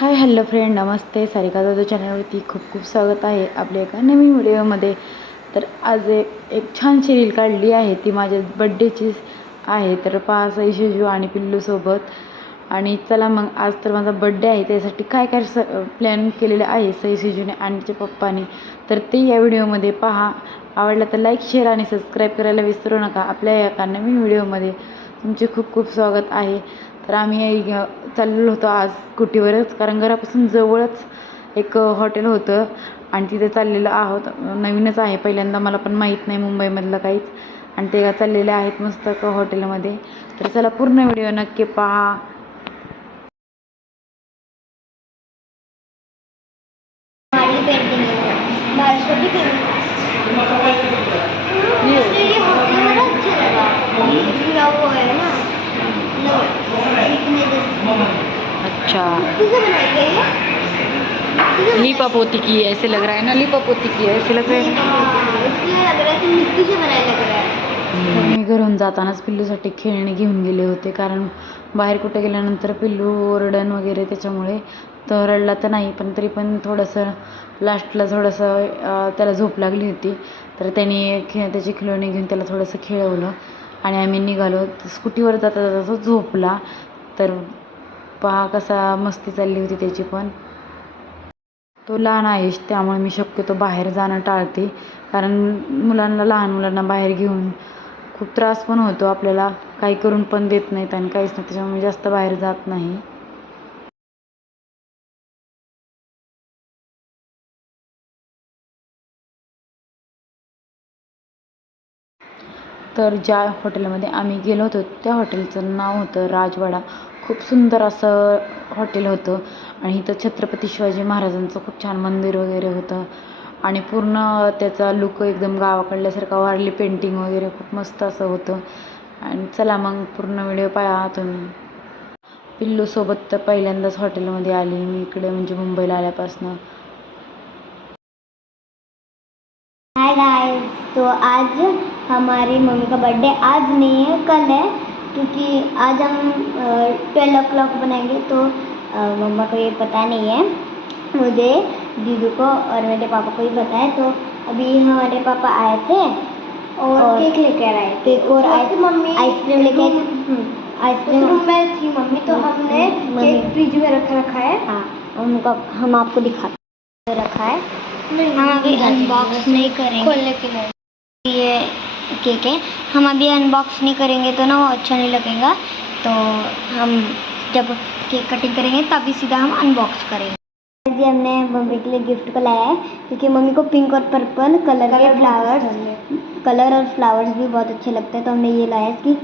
Hi hello friend नमस्ते. सारिका जाधव चॅनलवरती खूप खूप स्वागत आहे आपल्या एका नवीन व्हिडिओमध्ये. तर आज एक छानशी रील काढली आहे. ती माझ्या बड्डेचीच आहे. तर पहा सई शिजू आणि पिल्लूसोबत आणि चला मग आज तर माझा बड्डे आहे. त्यासाठी काय काय स प्लॅन केलेलं आहे सई शिजूने आणि पप्पाने. तर ते या व्हिडिओमध्ये पहा. आवडलं तर लाईक शेअर आणि सबस्क्राईब करायला विसरू नका. आपल्या एका नवीन व्हिडिओमध्ये तुमचे खूप खूप स्वागत आहे. तर आम्ही चाललेलो होतो आज कुटीवरच. कारण घरापासून जवळच एक हॉटेल होतं आणि तिथे चाललेलं आहोत. नवीनच आहे पहिल्यांदा मला पण माहीत नाही मुंबईमधलं काहीच. आणि ते चाललेले आहेत मस्त हॉटेलमध्ये. तर चला पूर्ण व्हिडिओ नक्की पहा हमारी पेंटिंग है भारत को भी पेंटिंग मुझे ये होटल बड़ा अच्छा लगा पूरा वो है ना मतलब सीखने जैसे अच्छा किसे बनाई गई है किसे बनाई लिपा पोती की है ऐसे लग रहा है ना? लिपा पोती की है ऐसे लग रहा है। मी घरून जातानाच पिल्लूसाठी खेळणे घेऊन गेले होते कारण बाहेर कुठे गेल्यानंतर पिल्लू ओरडण वगैरे त्याच्यामुळे तर रडला तर नाही पण तरी पण थोडंसं लास्टला थोडंसं त्याला झोप लागली होती. तर त्याने खे त्याची खिलोणी घेऊन त्याला थोडंसं खेळवलं. आणि आम्ही निघालो. स्कूटीवर जाता जाता तो झोपला. तर पहा कसा मस्ती चालली होती त्याची पण. तो लहान आहेस त्यामुळे मी शक्यतो बाहेर जाणं टाळते. कारण मुलांना लहान मुलांना बाहेर घेऊन खूप त्रास पण होतो आपल्याला. काही करून पण देत नाहीत आणि काहीच नाही त्याच्यामुळे मी जास्त बाहेर जात नाही. तर ज्या हॉटेलमध्ये आम्ही गेलो होतो त्या हॉटेलचं नाव होतं राजवाडा. खूप सुंदर असं हॉटेल होतं. आणि इथं छत्रपती शिवाजी महाराजांचं खूप छान मंदिर वगैरे होतं. आणि पूर्ण त्याचा लुक एकदम गावाकडल्यासारखा वारली पेंटिंग वगैरे खूप मस्त असं होतं. आणि चला मग पूर्ण व्हिडिओ पाहा तुम्ही. पिल्लूसोबत तर पहिल्यांदाच हॉटेलमध्ये आली. मी इकडे म्हणजे मुंबईला आल्यापासनं. हाय गाइस तो आज हमारी मम्मी का बर्थडे आज नहीं है कल है. क्योंकि आज हम ट्वेल्व ओ क्लॉक बनाएँगे तो मम्मा को ये पता नहीं है। मुझे दीदू को और मेरे पापा को ही पता है तो अभी हमारे पापा आए थे और, केक लेकर आए। केक और आइस मम्मी आइसक्रीम लेके आए थे हम्म, आइसक्रीम रूम में थी मम्मी तो हमने केक फ्रिज में रखा रखा है। हाँ उनको हम आपको दिखाते रखा है। नहीं, हम अभी अनबॉक्स नहीं करेंगे। खोलने के लिए। ये केक है हम अभी अनबॉक्स नहीं करेंगे तो ना वो अच्छा नहीं लगेगा। तो हम जब केक कटिंग करेंगे तभी सीधा हम अनबॉक्स करेंगे। जी हमने मम्मी के लिए गिफ्ट को लाया है क्योंकि मम्मी को पिंक और पर्पल कलर के फ्लावर्स कलर और फ्लावर्स भी बहुत अच्छे लगते हैं तो हमने ये लाया इसकी।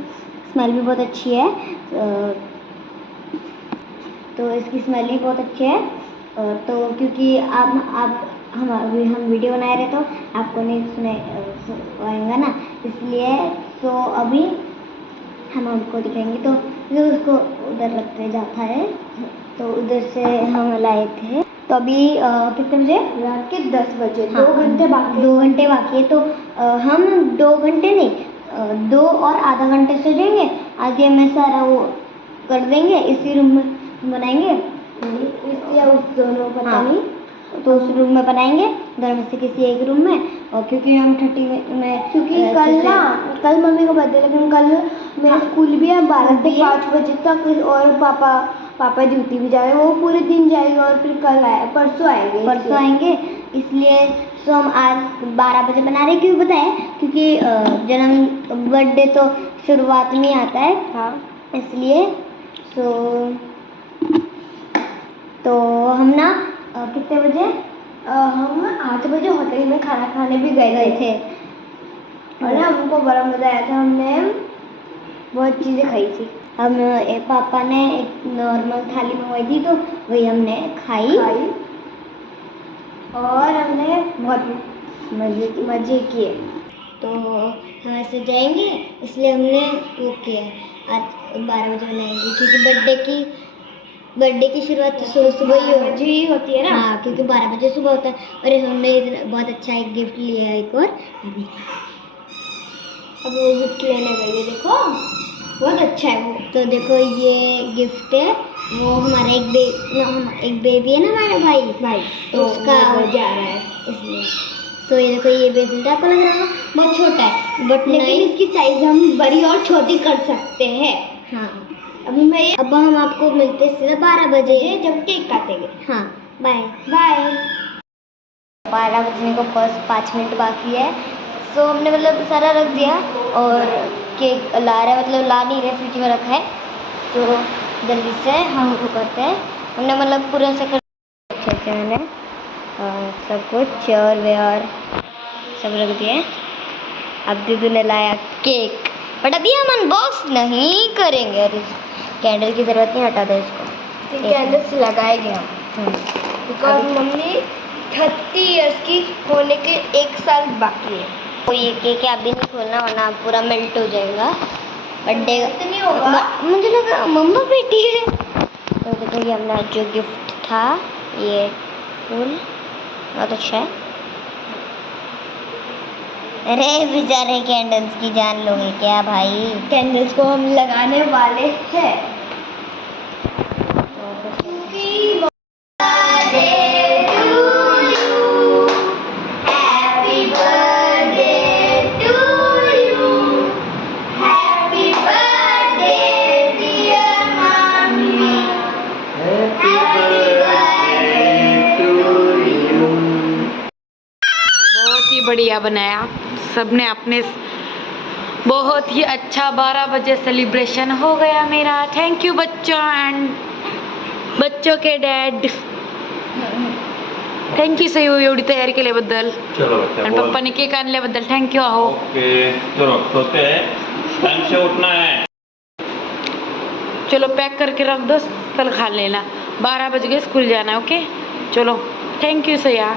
स्मेल भी बहुत अच्छी है। तो इसकी स्मेल भी बहुत अच्छी है। तो क्योंकि आप आप हम अभी हम वीडियो बना रहे तो आपको नहीं सुने आएगा ना? इसलिए तो अभी हम आपको दिखाएँगे। तो जो उसको उधर रखते जाता है तो उधर से हम लाए थे। तो अभी कितने बजे? रात के दस बजे। हाँ, दो घंटे बाकी दो घंटे बाकी है। तो अ, हम दो घंटे नहीं दो और आधा घंटे से जाएँगे आगे में सारा वो कर देंगे इसी रूम में बनाएँगे। इस या उस दोनों पता हाँ। नहीं। तो उस रूम में बनाएँगे। दोनों में से किसी एक रूम में। और क्योंकि हम थर्टी में, क्योंकि कल ना कल मम्मी का बर्थडे लेकिन कल मेरा हाँ। स्कूल भी है बारह से पाँच बजे तक और पापा पापा ड्यूटी भी जा रहे हैं। वो पूरे दिन जाएगा और फिर कल आए परसों आएँगे परसों आएँगे। इसलिए सो हम आज बारह बजे बना रहे हैं। क्यों बताएँ? क्योंकि जन्म बर्थडे तो शुरुआत में ही आता है। हाँ। इसलिए सो तो हम ना कितने बजे? हम आठ बजे होटल में खाना खाने भी गए गए थे। और ना हमको बड़ा मज़ा आया था। हमने बहुत चीज़ें खाई थी। हम ए, पापा ने एक नॉर्मल थाली मंगवाई थी तो वही हमने खाई। खाई। और हमने बहुत मज़े मज़े किए। तो हम ऐसे जाएँगे इसलिए हमने वो किया। आज बारह बजे बनाएँगे क्योंकि बर्थडे की बर्थडे की शुरुआत तो सुबह सुबह ही हो जी होती है ना? हाँ क्योंकि बारह बजे सुबह होता है। और हमने बहुत अच्छा एक गिफ्ट लिया है एक और। अब वो गिफ्ट लेने गए देखो। बहुत अच्छा है वो। तो देखो ये गिफ्ट है। वो हमारा एक बे हम एक बेबी है ना हमारा भाई? भाई तो उसका वो जा रहा है। इसलिए। सो ये देखो ये बेसन आपको लग रहा होगा बहुत छोटा है बट लेकिन नहीं इसकी साइज़ हम बड़ी और छोटी कर सकते हैं। हाँ। अभी मैं ये अब हम आपको मिलते हैं सीधा बारह बजे जब केक काटेंगे। हाँ। बाय बाय बारह बजने को बस पाँच मिनट बाकी है। सो हमने मतलब सारा रख दिया और केक ला रहे मतलब ला नहीं रहे फ्रिज में रखा है। तो जल्दी से हम वो करते हैं। हमने मतलब पूरा से कर अच्छे से मैंने सब कुछ चेयर वेयर सब रख दिए। अब दीदी ने लाया केक। बट अभी हम अनबॉक्स नहीं करेंगे और इस कैंडल की ज़रूरत नहीं हटा दे इसको। कैंडल्स लगाएँगे हम। बिकॉज़ मम्मी थर्टी इयर्स की होने के एक साल बाकी है। तो ये केक अभी नहीं खोलना वरना पूरा मेल्ट हो जाएगा। बर्थडे नहीं होगा? मुझे लगा मम्मा बेटी है। तो ये हमारा जो गिफ्ट था ये फूल बहुत अच्छा है। अरे बेचारे कैंडल्स की जान लोगे क्या भाई? कैंडल्स को हम लगाने वाले हैं। बहुत ही बढ़िया बनाया। सबने अपने बहुत ही अच्छा 12 बजे सेलिब्रेशन हो गया मेरा। थैंक यू बच्चों एंड बच्चों के डैड डॅड थँक्यू सई एवढी तयारी केल्याबद्दल. चलो बच्चा आणि बोल. पप्पाने केक आणल्याबद्दल. थँक्यू आहो. ओके चलो सोते हैं. से उठना है. चलो पैक करके रख दो कल खा लेना. बारह बज गए स्कूल जाना है ओके? चलो थैंक यू सया